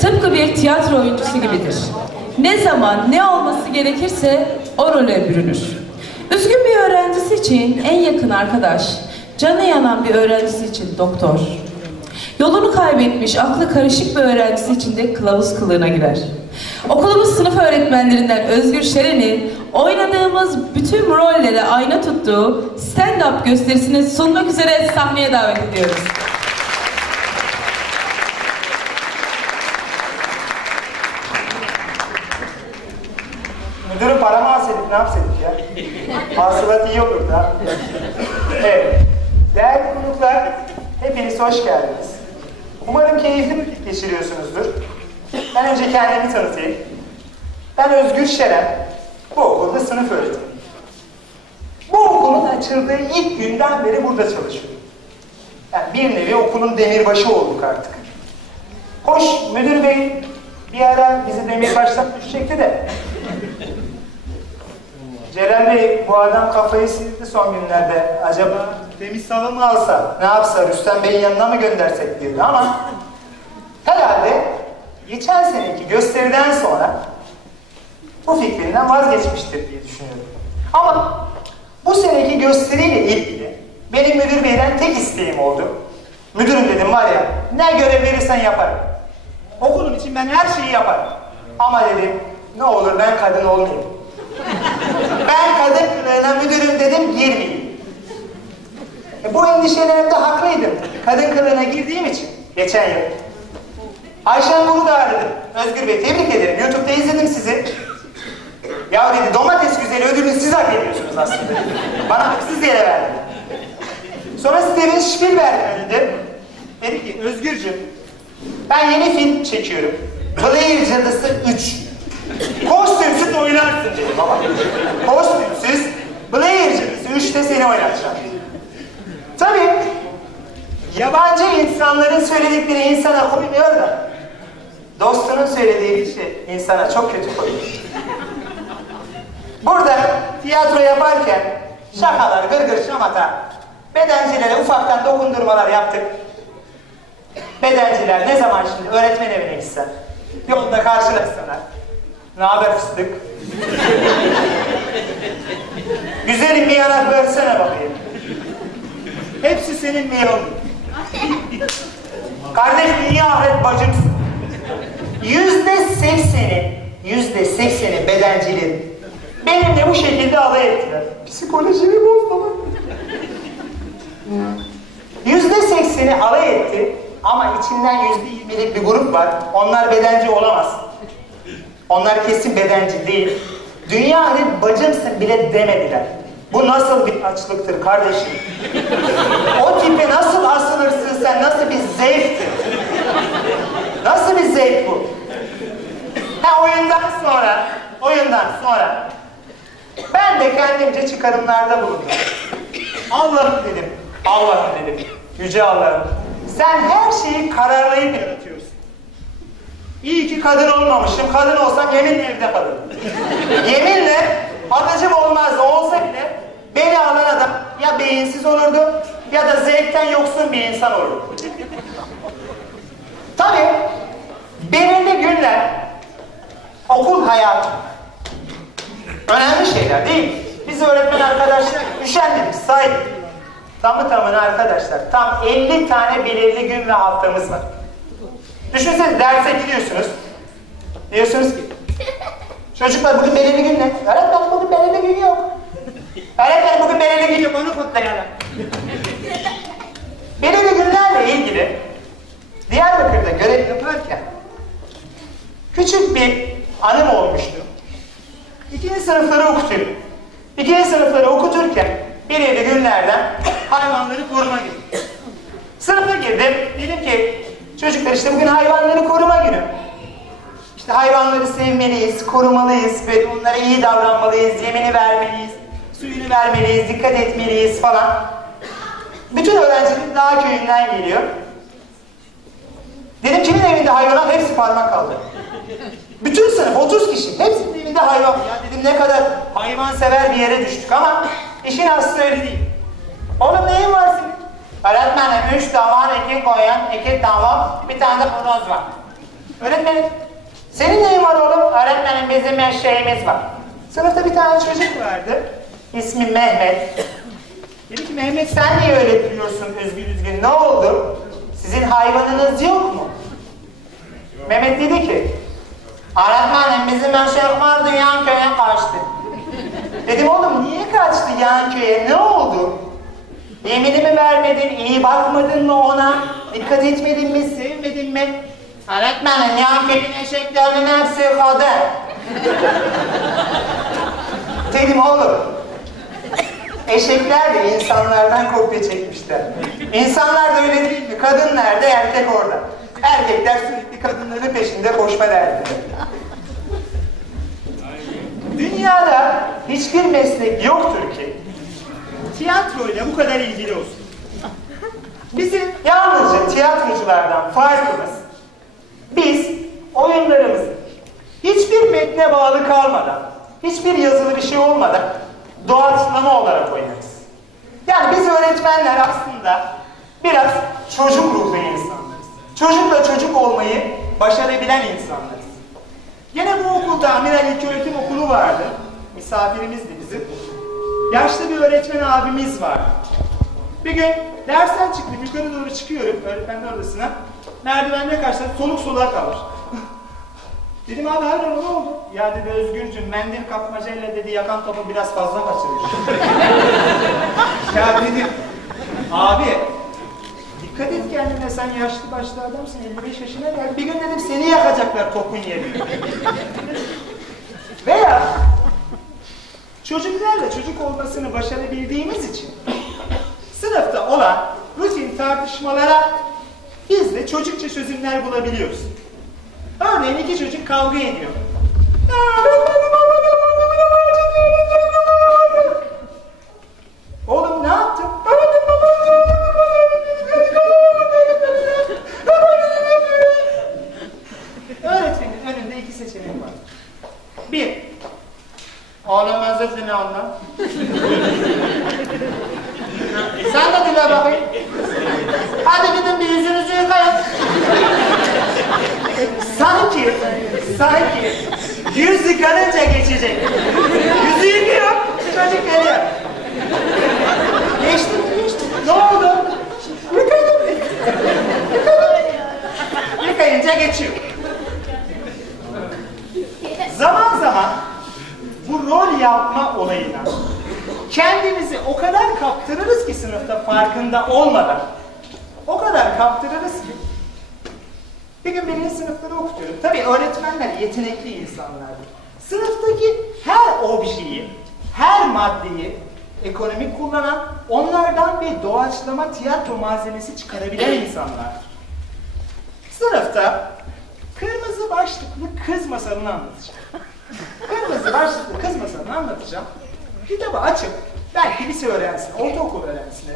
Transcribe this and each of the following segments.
tıpkı bir tiyatro oyuncusu gibidir. Ne zaman ne olması gerekirse o role bürünür. Üzgün bir öğrencisi için en yakın arkadaş, canı yanan bir öğrencisi için doktor. Yolunu kaybetmiş, aklı karışık bir öğrencisi için de kılavuz kılığına girer. Okulumuz sınıf öğretmenlerinden Özgür Şeren'i oynadığımız bütün rollere ayna tuttuğu stand-up gösterisini sunmak üzere sahneye davet ediyoruz. Müdürüm paramı alsaydık ne yapsaydık ya? Hasılat iyi olurdu ha. Evet. Değerli konuklar, hepiniz hoş geldiniz. Umarım keyifli geçiriyorsunuzdur. Ben önce kendimi tanıtayım. Ben Özgür Şeren. Bu okulda sınıf öğretmeniyim. Bu okulun açıldığı ilk günden beri burada çalışıyorum. Yani bir nevi okulun demirbaşı olduk artık. Hoş, müdür bey bir ara bizi demirbaştan düşecekti de Ceren Bey bu adam kafayı sildi son günlerde. Acaba temiz hava mı alsa, ne yapsa, Rüstem Bey'in yanına mı göndersek diyordu ama herhalde geçen seneki gösteriden sonra bu fikrinden vazgeçmiştir diye düşünüyorum. Ama bu seneki gösteriyle ilgili benim müdür beyden tek isteğim oldu. Müdürüm dedim var ya ne görev verirsen yaparım. Okulum için ben her şeyi yaparım. Ama dedim ne olur ben kadın olmayayım. Ben kadın kılığına müdürüm dedim girmeyeyim. E, bu endişelerimde haklıydım. Kadın kılığına girdiğim için geçen yıl. Ayşen Nur'u da aradım. Özgür Bey tebrik ederim. Youtube'da izledim sizi. Ya dedi domates güzeli ödülünü siz hak ediyorsunuz aslında. Bana haksız yere verdi. Sonra Steven Spielberg aradı. Dedi ki Özgürcüğüm ben yeni film çekiyorum. Blair Cadısı 3. Kostümsüz oynarsın dedi baba. Kostümsüz Blair Cadısı 3'te seni oynatacağım. Tabii yabancı insanların söyledikleri insana koymuyor da dostunun söylediği bir şey insana çok kötü koyuyor. Burada tiyatro yaparken şakalar, gırgır şamata, bedencilere ufaktan dokundurmalar yaptık. Bedenciler ne zaman şimdi öğretmen evine gitsen, yolda karşılaşsalar, ne haber fıstık? Güzelim bir yanak versene bakayım. Hepsi senin miyon. Kardeş dünya ahiret bacımsın. Yüzde sekseni, yüzde sekseni bedencilin benimle bu şekilde alay ettiler. Psikolojimi bozdular. Yüzde sekseni alay etti ama içinden yüzde yirmilik bir grup var. Onlar bedenci olamaz. Onlar kesin bedenci değil. Dünya ahiret bacımsın bile demediler. Bu nasıl bir açlıktır kardeşim? O tipe nasıl asılırsın sen? Nasıl bir zevktir? Nasıl bir zevk bu? Ha oyundan sonra, oyundan sonra ben de kendimce çıkarımlarda bulundum. Allah'ım dedim, Allah'ım dedim, yüce Allah'ım. Sen her şeyi kararlayıp yaratıyorsun. İyi ki kadın olmamışım. Kadın olsam yeminle evde kalırım. yeminle ablacım olmazdı. Olsa bile beni alan adam ya beyinsiz olurdu ya da zevkten yoksun bir insan olurdu. Tabii belirli günler okul hayatı önemli şeyler değil. Biz öğretmen arkadaşlar üşendik, saydık. Tamı tamına arkadaşlar tam 50 tane belirli gün ve haftamız var. Düşünsenize derse gidiyorsunuz. Diyorsunuz ki çocuklar bugün belirli gün ne? Öğretmenim bugün belirli gün yok. Öğretmenim bugün belirli gün yok onu kutlayalım. belirli günlerle ilgili Diyarbakır'da görev yaparken küçük bir anım olmuştu. İkinci sınıfları okutuyorum. İkinci sınıfları okuturken belirli günlerden hayvanları koruma gibi. Sınıfa girdim. Dedim ki çocuklar işte bugün hayvanları koruma günü. İşte hayvanları sevmeliyiz, korumalıyız, böyle onlara iyi davranmalıyız, yemini vermeliyiz, suyunu vermeliyiz, dikkat etmeliyiz falan. Bütün öğrenciler dağ köyünden geliyor. Dedim kimin evinde hayvan var? Hepsi parmak kaldı. Bütün sınıf 30 kişi. Hepsinin evinde hayvan. Ya dedim ne kadar hayvan sever bir yere düştük ama işin aslı öyle değil. Oğlum neyin var? Üç tavan, iki koyan, iki tava, bir tane de horoz var. Öğretmenim, senin neyin var oğlum? Öğretmenim bizim eşeğimiz var. Sınıfta bir tane çocuk vardı. İsmi Mehmet. Dedi ki Mehmet sen niye öyle duruyorsun üzgün üzgün? Ne oldu? Sizin hayvanınız yok mu? Mehmet dedi ki Öğretmenim bizim eşek vardı yan köye kaçtı. Dedim oğlum niye kaçtı yan köye? Ne oldu? Yemini mi vermedin? iyi bakmadın mı ona? Dikkat etmedin mi? Sevmedin mi? Öğretmenim yan köyün eşeklerinin hepsi kadın. Dedim oğlum. Eşekler de insanlardan kopya çekmişler. İnsanlar da öyle değil mi? Kadın nerede, erkek orada. Erkekler sürekli kadınların peşinde koşma derdinde. Dünyada hiçbir meslek yoktur ki tiyatroyla bu kadar ilgili olsun. Bizim yalnızca tiyatroculardan farkımız biz oyunlarımızı hiçbir metne bağlı kalmadan, hiçbir yazılı bir şey olmadan doğaçlama olarak oynarız. Yani biz öğretmenler aslında biraz çocuk ruhlu insanlarız. Çocukla çocuk olmayı başarabilen insanlarız. Yine bu okulda Amiral İlköğretim Okulu vardı. Misafirimizdi. Yaşlı bir öğretmen abimiz vardı. Bir gün dersten çıktık, yukarı doğru çıkıyorum öğretmenler odasına. Merdivende karşıladım, soluk soluğa kalır. Dedim abi hayrola ne oldu? Ya dedi Özgürcüm mendil kapmacayla dedi yakan topu biraz fazla kaçırmış. ya dedim abi dikkat et kendine sen yaşlı başlı adamsın 55 yaşına gel. Bir gün dedim seni yakacaklar topun yerine. Veya çocuklarla çocuk olmasını başarabildiğimiz için sınıfta olan rutin tartışmalara biz de çocukça çözümler bulabiliyoruz. Örneğin iki çocuk kavga ediyor. De bakayım. Hadi gidin bir yüzünüzü yıkayın. Sanki, sanki yüz yıkanınca geçecek. Yüzü yıkıyor, çocuk geliyor. Geçti, geçti. Ne oldu? Yıkadım. Yıkadım. Yıkayınca geçiyor. Zaman zaman bu rol yapma olayına kendimizi o kadar kaptırırız ki sınıfta farkında olmadan. O kadar kaptırırız ki bir gün birinci sınıfları okutuyorum. Tabii öğretmenler yetenekli insanlardır. Sınıftaki her objeyi, her maddeyi ekonomik kullanan, onlardan bir doğaçlama tiyatro malzemesi çıkarabilen insanlardır. Sınıfta kırmızı başlıklı kız masalını anlatacağım. Kırmızı başlıklı kız masalını anlatacağım. Kitabı açıp belki lise öğrencisine, ortaokul öğrencisine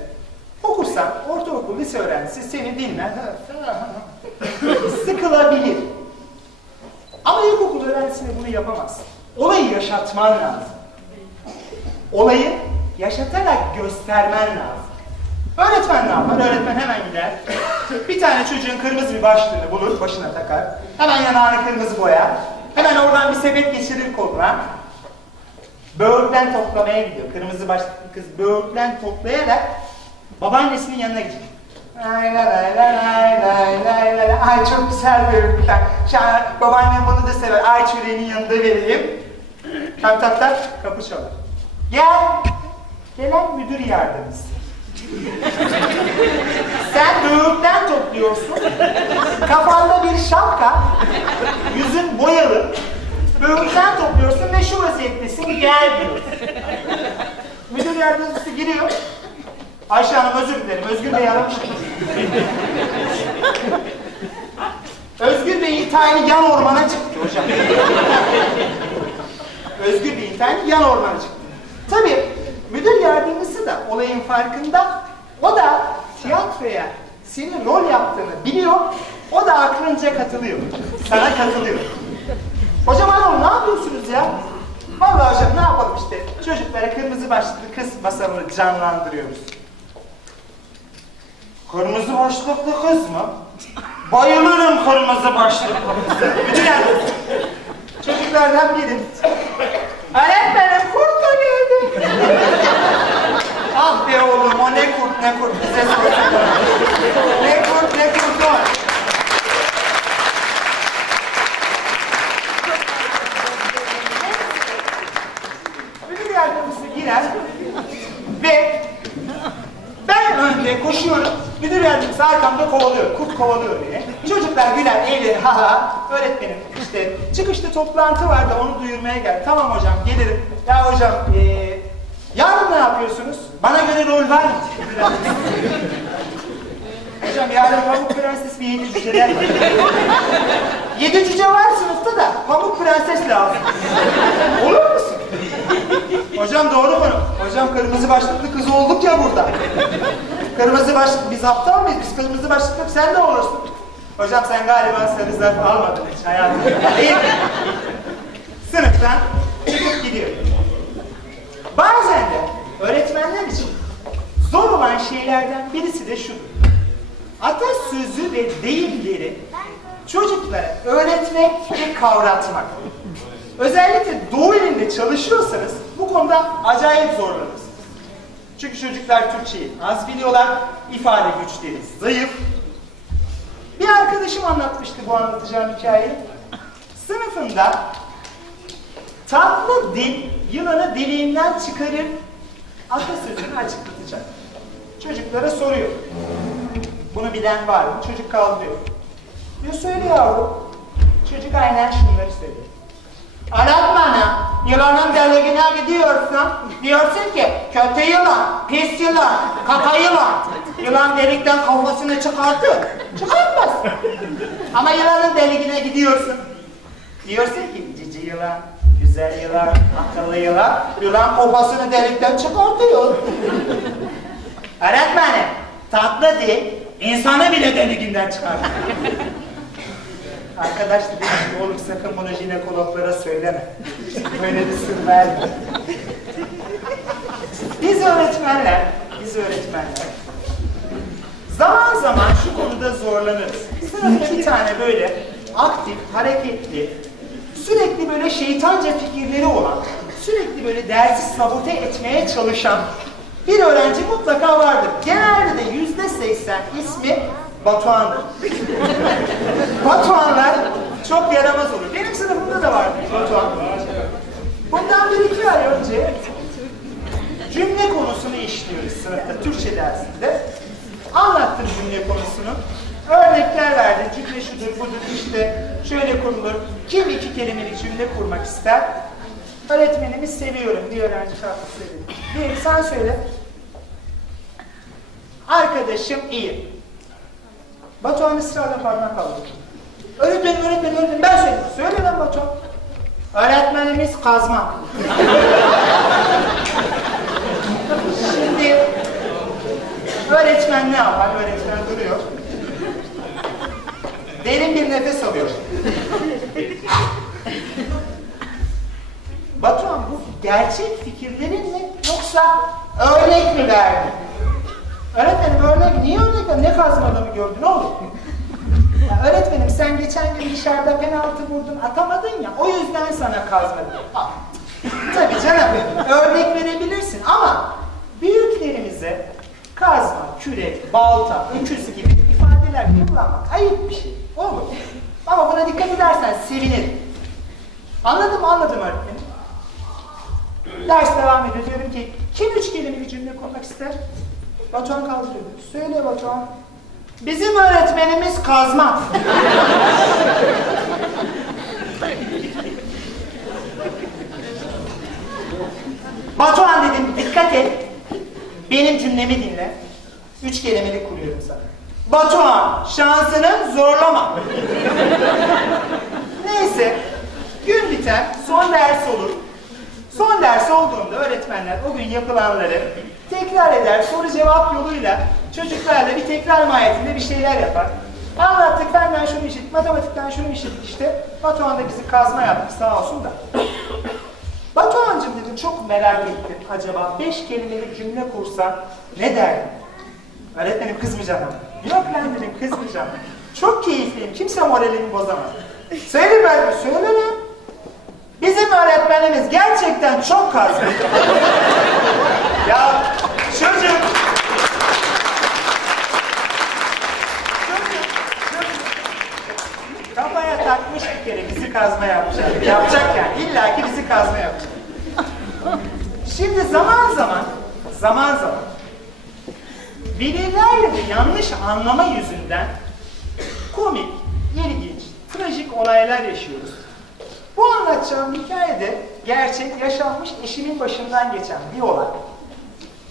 okursan ortaokul lise öğrencisi seni dinler sıkılabilir. Ama ilkokul öğrencisine bunu yapamazsın. Olayı yaşatman lazım. Olayı yaşatarak göstermen lazım. Öğretmen ne yapar? Öğretmen hemen gider. Bir tane çocuğun kırmızı bir başlığını bulur, başına takar. Hemen yanağını kırmızı boyar. Hemen oradan bir sepet geçirir koluna. Böğürtlen toplamaya gidiyor. Kırmızı başlıklı kız böğürtlen toplayarak babaannesinin yanına gidiyor. Lay lay lay lay lay. Ay çok güzel böğürtlen. Şu an babaannem bunu da sever. Ay çöreğinin yanında vereyim. Tak tak tak kapı çalar. Gel. Gelen müdür yardımcısı. Sen böğürtlen topluyorsun. Kafanda bir şapka. Topluyorsun ve şu vaziyettesin gel diyor. Müdür yardımcısı giriyor. Ayşe Hanım özür dilerim. Özgür Bey aramıştım. Özgür Bey'in tayini yan ormana çıktı hocam. Özgür Bey'in tayini yan ormana çıktı. Tabii müdür yardımcısı da olayın farkında. O da tiyatroya senin rol yaptığını biliyor. O da aklınca katılıyor. Sana katılıyor. Hocam hanım ne yapıyorsunuz ya? Vallahi hocam ne yapalım işte. Çocuklara kırmızı başlıklı kız masalını canlandırıyoruz. Kırmızı başlıklı kız mı? Bayılırım kırmızı başlıklı kıza. Bütün. Çocuklardan biri. Öğretmenim kurt geldi. ah be oğlum o ne kurt ne kurt bize sorsun. ne kurt o. Müdür yardımcısı girer ve önde koşuyorum. Müdür yardımcısı arkamda kovalıyor. Kurt kovalıyor beni. Çocuklar güler, eğlenir. Ha ha. Öğretmenim işte çıkışta toplantı vardı onu duyurmaya gel. Tamam hocam gelirim. Ya hocam ee, yarın ne yapıyorsunuz? Bana göre rol var mı? hocam yarın Pamuk Prenses ve Yedi Cüceler var. Yedi cüce var sınıfta da Pamuk Prenses lazım. Olur musun? Hocam doğru mu? Hocam kırmızı başlıklı kız olduk ya burada. Kırmızı başlıklı, biz aptal mıyız? Biz kırmızı başlıklı, sen de olursun. Hocam sen galiba sarı zarf almadın hiç hayatında. Değil mi? Sınıftan çıkıp gidiyor. Bazen de öğretmenler için zor olan şeylerden birisi de şudur. Atasözü ve deyimleri çocuklara öğretmek ve kavratmak. Özellikle Doğu ilinde çalışıyorsanız bu konuda acayip zorlanırsınız. Çünkü çocuklar Türkçeyi az biliyorlar, ifade güçleri zayıf. Bir arkadaşım anlatmıştı bu anlatacağım hikayeyi. Sınıfında tatlı dil yılanı deliğinden çıkarır atasözünü açıklatacak. Çocuklara soruyor. Bunu bilen var mı? Çocuk kaldırıyor. Diyor söyle yavrum. Çocuk aynen şunları söylüyor. Öğretmenim, yılanın deliğine gidiyorsun. Diyorsun ki kötü yılan, pis yılan, kaka yılan. Yılan delikten kafasını çıkartır. Çıkartmaz. Ama yılanın deliğine gidiyorsun. Diyorsun ki cici yılan, güzel yılan, akıllı yılan. Yılan kafasını delikten çıkartıyor. Öğretmenim, tatlı değil, insanı bile deliğinden çıkartır. Arkadaş dedi oğlum sakın bunu jinekologlara söyleme. Böyle bir sır verme. Biz öğretmenler, biz öğretmenler zaman zaman şu konuda zorlanırız. Sınıfta bir tane böyle aktif, hareketli, sürekli böyle şeytanca fikirleri olan, sürekli böyle dersi sabote etmeye çalışan bir öğrenci mutlaka vardır. Genelde de yüzde seksen ismi Batuhan'dır. Batuhanlar çok yaramaz olur. Benim sınıfımda da vardı Batuhan. Bundan bir iki ay önce cümle konusunu işliyoruz sınıfta, Türkçe dersinde. Anlattım cümle konusunu. Örnekler verdim. Cümle şudur, budur, işte şöyle kurulur. Kim iki kelimelik cümle kurmak ister? Öğretmenimiz seviyorum. Bir öğrenci kalktı seviyorum. Diyelim sen söyle. Arkadaşım iyi. Batuhan ısrarla parmak kaldırdı. Öğretmenim, öğretmenim, öğretmenim ben söyleyeyim. Söyle lan Batuhan. Öğretmenimiz kazma. Şimdi öğretmen ne yapar? Öğretmen duruyor. Derin bir nefes alıyor. Batuhan bu gerçek fikirlerin mi yoksa örnek mi verdin? Öğretmenim örnek, niye örnek verdin? Ne kazmadığımı gördün oğlum? Ya öğretmenim sen geçen gün dışarıda penaltı vurdun atamadın ya o yüzden sana kazmadım. Tabii canım örnek verebilirsin ama büyüklerimize kazma, kürek, balta, öküz gibi ifadeler kullanmak ayıp bir şey. Olur. Ama buna dikkat edersen sevinirim. Anladım mı? Anladım öğretmenim. Ders devam ediyor. Diyorum ki kim üç kelimelik cümle kurmak ister? Batuhan kaldırıyor. Söyle Batuhan. Bizim öğretmenimiz kazma. Batuhan dedim dikkat et. Benim cümlemi dinle. Üç kelimelik kuruyorum sana. Batuhan şansını zorlama. Neyse gün biter son ders olur. Son ders olduğunda öğretmenler o gün yapılanları tekrar eder soru cevap yoluyla çocuklarla bir tekrar mahiyetinde bir şeyler yapar. Anlattık benden şunu işittik, matematikten şunu işittik işte. Batuhan da bizi kazma yaptı sağ olsun da. Batuhan'cığım dedim çok merak ettim. Acaba beş kelimelik cümle kursa ne derdin? Öğretmenim kızmayacağım. Yok lan dedim kızmayacağım. Çok keyifliyim. Kimse moralimi bozamaz. Söyle ben söyle lan. Bizim öğretmenimiz gerçekten çok kazmış. ya çocuk kazma yapacak. Yapacak yani. İlla ki bizi kazma yapacak. Şimdi zaman zaman, zaman zaman velilerle de yanlış anlama yüzünden komik, ilginç, trajik olaylar yaşıyoruz. Bu anlatacağım hikayede gerçek, yaşanmış eşimin başından geçen bir olay.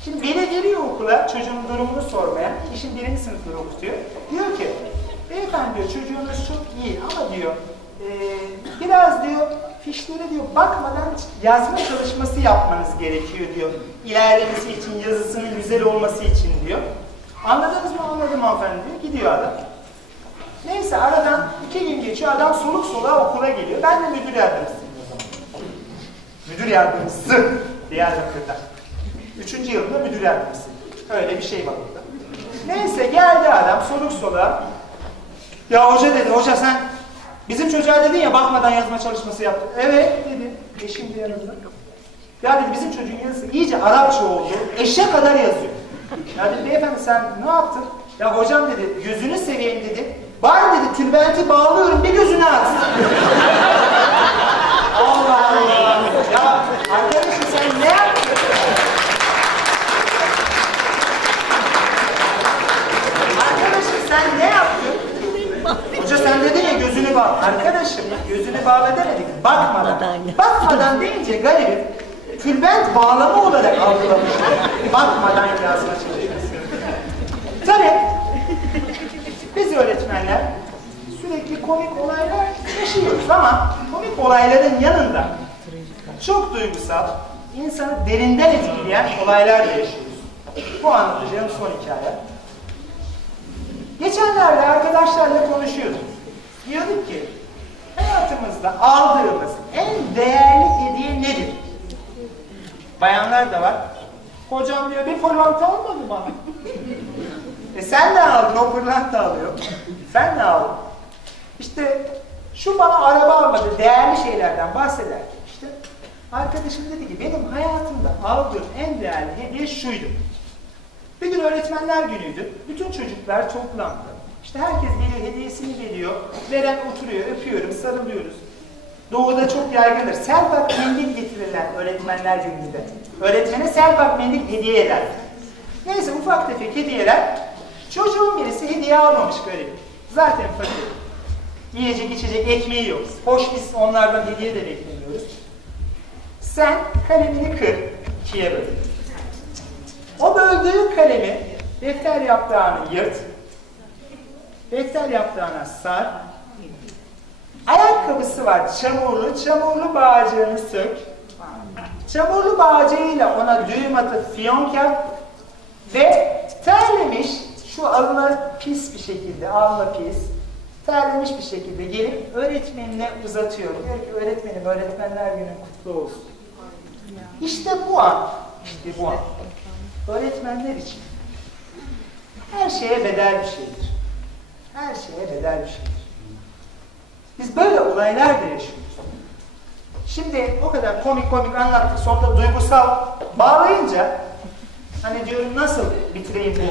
Şimdi beni geliyor okula çocuğun durumunu sormaya, işin birinci sınıfları okutuyor. Diyor ki, beyefendi diyor çocuğunuz çok iyi ama diyor, eee, biraz diyor fişlere diyor bakmadan yazma çalışması yapmanız gerekiyor diyor. İlerlemesi için, yazısının güzel olması için diyor. Anladınız mı? Anladım hanımefendi diyor. Gidiyor adam. Neyse aradan iki gün geçiyor. Adam soluk soluğa okula geliyor. Ben de müdür yardımcısıyım o zaman. Müdür yardımcısı Diyarbakır'da. Üçüncü yılında müdür yardımcısı. Öyle bir şey var orada. Neyse geldi adam soluk soluğa. Ya hoca dedi, hoca sen bizim çocuğa dedin ya bakmadan yazma çalışması yaptı. Evet dedi. Eşim de yanımda. Ya dedi bizim çocuğun yazısı iyice Arapça oldu. Eşe kadar yazıyor. Ya dedi beyefendi sen ne yaptın? Ya hocam dedi gözünü seveyim dedi. Bari dedi tülbenti bağlıyorum bir gözüne at. Allah Allah. Ya arkadaşım sen ne yaptın? Arkadaşım sen ne yaptın? Hoca sen dedin ya gözünü bağla. Arkadaşım gözünü bağla demedik. Bakmadan. Bakmadan deyince garibim tülbent bağlama olarak algılamış. Bakmadan yazma çalışması. Tabii biz öğretmenler sürekli komik olaylar yaşıyoruz ama komik olayların yanında çok duygusal, insanı derinden etkileyen olaylar da yaşıyoruz. Bu anlatacağım son hikaye. Geçenlerde arkadaşlarla konuşuyorduk. Diyorduk ki hayatımızda aldığımız en değerli hediye nedir? Bayanlar da var. Hocam diyor bir pırlanta almadı bana. e sen de aldın, o pırlanta alıyor. Sen de aldın. İşte şu bana araba almadı, değerli şeylerden bahsederken işte arkadaşım dedi ki benim hayatımda aldığım en değerli hediye şuydu. Bir gün öğretmenler günüydü. Bütün çocuklar toplandı. İşte herkes geliyor, hediyesini veriyor. Veren oturuyor, öpüyorum, sarılıyoruz. Doğuda çok yaygındır. Selbak mendil getirirler öğretmenler gününde. Öğretmene selbak mendil hediye eder. Neyse ufak tefek hediyeler. Çocuğun birisi hediye almamış böyle. Zaten fakir. Yiyecek içecek ekmeği yok. Hoş biz onlardan hediye de beklemiyoruz. Sen kalemini kır, ikiye böl. O böldüğü kalemi defter yaprağını yırt, defter yaprağına sar, ayakkabısı var çamurlu, çamurlu bağcığını sök, çamurlu bağcığıyla ona düğüm atıp fiyonk yap ve terlemiş, şu alnı pis bir şekilde, alnı pis, terlemiş bir şekilde gelip öğretmenine uzatıyor. Diyor ki öğretmenim, öğretmenler günün kutlu olsun. İşte bu an, işte bu an öğretmenler için her şeye bedel bir şeydir. Her şeye bedel bir şeydir. Biz böyle olaylar da yaşıyoruz. Şimdi o kadar komik komik anlattık sonunda duygusal bağlayınca hani diyorum nasıl bitireyim bu?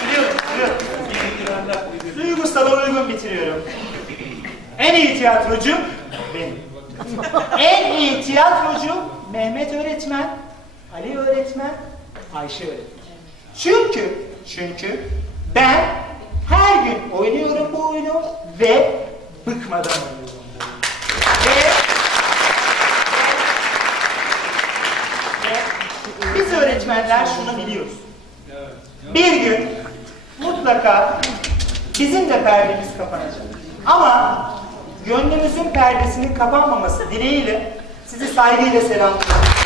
Bitiriyorum, bitiriyorum. Duygusala uygun bitiriyorum. En iyi tiyatrocu benim. En iyi tiyatrocu Mehmet öğretmen, Ali öğretmen, Ayşe öğretmen. Çünkü, çünkü ben her gün oynuyorum bu oyunu ve bıkmadan oynuyorum bu. Ve, ve biz öğretmenler şunu biliyoruz. Bir gün mutlaka bizim de perdemiz kapanacak. Ama gönlümüzün perdesinin kapanmaması dileğiyle sizi saygıyla selamlıyorum.